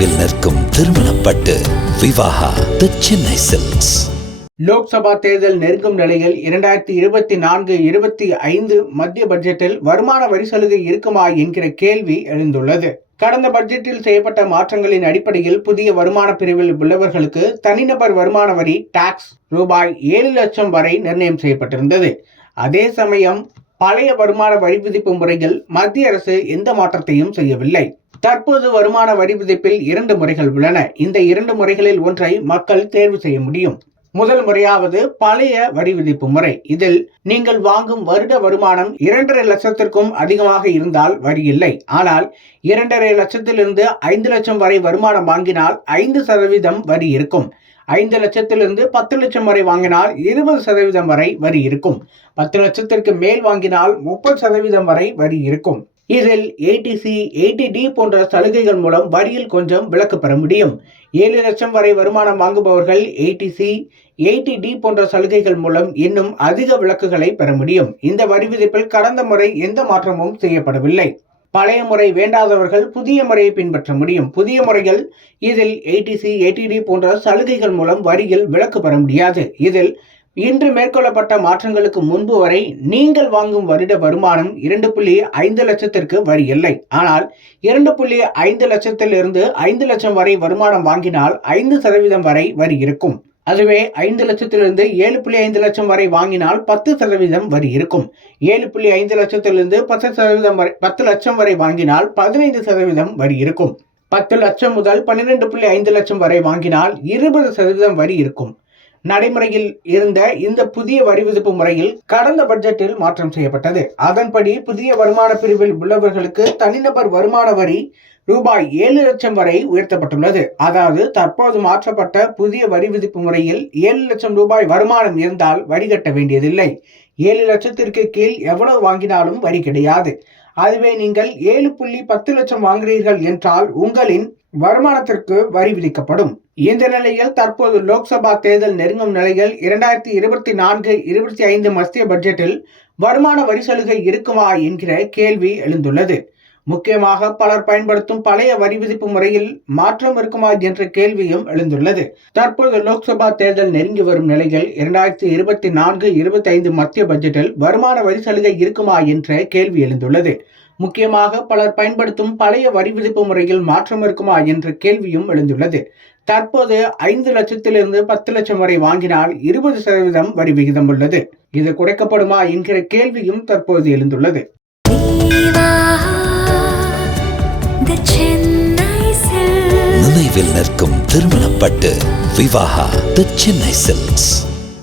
நினைவில் நிற்கும் திருமணப்பட்டு விவாகா தி சென்னை சில்க்ஸ். லோக்சபா தேர்தல் நெருங்கும் நிலையில் 2024-25 மத்திய பட்ஜெட்டில் வருமான வரி சலுகை இருக்குமா என்கிற கேள்வி எழுந்துள்ளது. கடந்த பட்ஜெட்டில் செய்யப்பட்ட மாற்றங்களின் அடிப்படையில் புதிய வருமான பிரிவில் உள்ளவர்களுக்கு தனிநபர் வருமான வரி டாக்ஸ் ரூபாய் 7 லட்சம் வரை நிர்ணயம் செய்யப்பட்டிருந்தது. அதே சமயம் பழைய வருமான வரி விதிப்பு முறையில் மத்திய அரசு எந்த மாற்றத்தையும் செய்யவில்லை. தற்போது வருமான வரி விதிப்பில் 2 முறைகள் உள்ளன. இந்த 2 முறைகளில் ஒன்றை மக்கள் தேர்வு செய்ய முடியும். முதல் முறையாவது பழைய வரி விதிப்பு முறை. இதில் நீங்கள் வாங்கும் வருட வருமானம் 2.5 லட்சத்திற்கும் அதிகமாக இருந்தால் வரி இல்லை. ஆனால் 2.5 லட்சத்திலிருந்து 5 லட்சம் வரை வருமானம் வாங்கினால் 5% வரி இருக்கும். 5 லட்சத்திலிருந்து 10 லட்சம் வரை வாங்கினால் 20% வரை வரி இருக்கும். 10 லட்சத்திற்கு மேல் வாங்கினால் 30% வரை வரி இருக்கும். இதில் ஏடிசி, ஏடிடி போன்ற சலுகைகள் மூலம் வரியில் கொஞ்சம் விலக்கு பெற முடியும். 7 லட்சம் வரை வருமானம் வாங்குபவர்கள் ஏடிசி, ஏடிடி போன்ற சலுகைகள் மூலம் இன்னும் அதிக விலக்குகளை பெற முடியும். இந்த வரி விதிப்பில் கடந்த முறை எந்த மாற்றமும் செய்யப்படவில்லை. பழைய முறை வேண்டாதவர்கள் புதிய முறையை பின்பற்ற முடியும். புதிய முறைகள் இதில் ஏடிசி, ஏடிடி போன்ற சலுகைகள் மூலம் வரியில் விலக்கு பெற முடியாது. இதில் இன்று மேற்கொள்ளப்பட்ட மாற்றங்களுக்கு முன்பு வரை நீங்கள் வாங்கும் வருட வருமானம் 2.5 லட்சத்திற்கு வரி இல்லை. ஆனால் 2.5 லட்சத்திலிருந்து 5 லட்சம் வரை வருமானம் வாங்கினால் 5% வரை வரி இருக்கும். அதுவே 5 லட்சத்திலிருந்து 7.5 லட்சம் வரை வாங்கினால் 10% வரி இருக்கும். 7.5 லட்சத்திலிருந்து 10 லட்சம் வரை வாங்கினால் 15% வரி இருக்கும். 10 லட்சம் முதல் 12.5 லட்சம் வரை வாங்கினால் 20% வரி இருக்கும். நடைமுறையில் இருந்த இந்த புதிய வரி விதிப்பு முறையில் கடந்த பட்ஜெட்டில் மாற்றம் செய்யப்பட்டது. அதன்படி புதிய வருமான பிரிவில் உள்ளவர்களுக்கு தனிநபர் வருமான வரி ரூபாய் 7 லட்சம் வரை உயர்த்தப்பட்டுள்ளது. அதாவது தற்போது மாற்றப்பட்ட புதிய வரி விதிப்பு முறையில் 7 லட்சம் ரூபாய் வருமானம் இருந்தால் வரி கட்ட வேண்டியதில்லை. 7 லட்சத்திற்கு கீழ் எவ்வளவு வாங்கினாலும் வரி கிடையாது. அதுவே நீங்கள் 7.10 லட்சம் வாங்குகிறீர்கள் என்றால் உங்களின் வருமானத்திற்கு வரி விதிக்கப்படும். இந்த நிலையில் தற்போது லோக்சபா தேர்தல் நெருங்கும் நிலையில் 2024-25 மத்திய பட்ஜெட்டில் வருமான வரி சலுகை இருக்குமா என்கிற கேள்வி எழுந்துள்ளது. முக்கியமாக பலர் பயன்படுத்தும் பழைய வரி விதிப்பு முறையில் மாற்றம் இருக்குமா என்ற கேள்வியும் எழுந்துள்ளது. தற்போது லோக்சபா தேர்தல் நெருங்கி வரும் நிலையில் 2024-25 மத்திய பட்ஜெட்டில் வருமான வரி சலுகை இருக்குமா என்ற கேள்வி எழுந்துள்ளது. முக்கியமாக பலர் பயன்படுத்தும் பழைய வரி விதிப்பு முறையில் மாற்றம் இருக்குமா என்ற கேள்வியும் எழுந்துள்ளது. தற்போது 5 லட்சத்திலிருந்து 10 லட்சம் வரை வாங்கினால் 20% வரி விகிதம் உள்ளது. இது குறைக்கப்படுமா என்கிற கேள்வியும் தற்போது எழுந்துள்ளது. நினைவில் நிற்கும் திருமணப்பட்டு விவாகா தி சென்னை சில்க்ஸ்.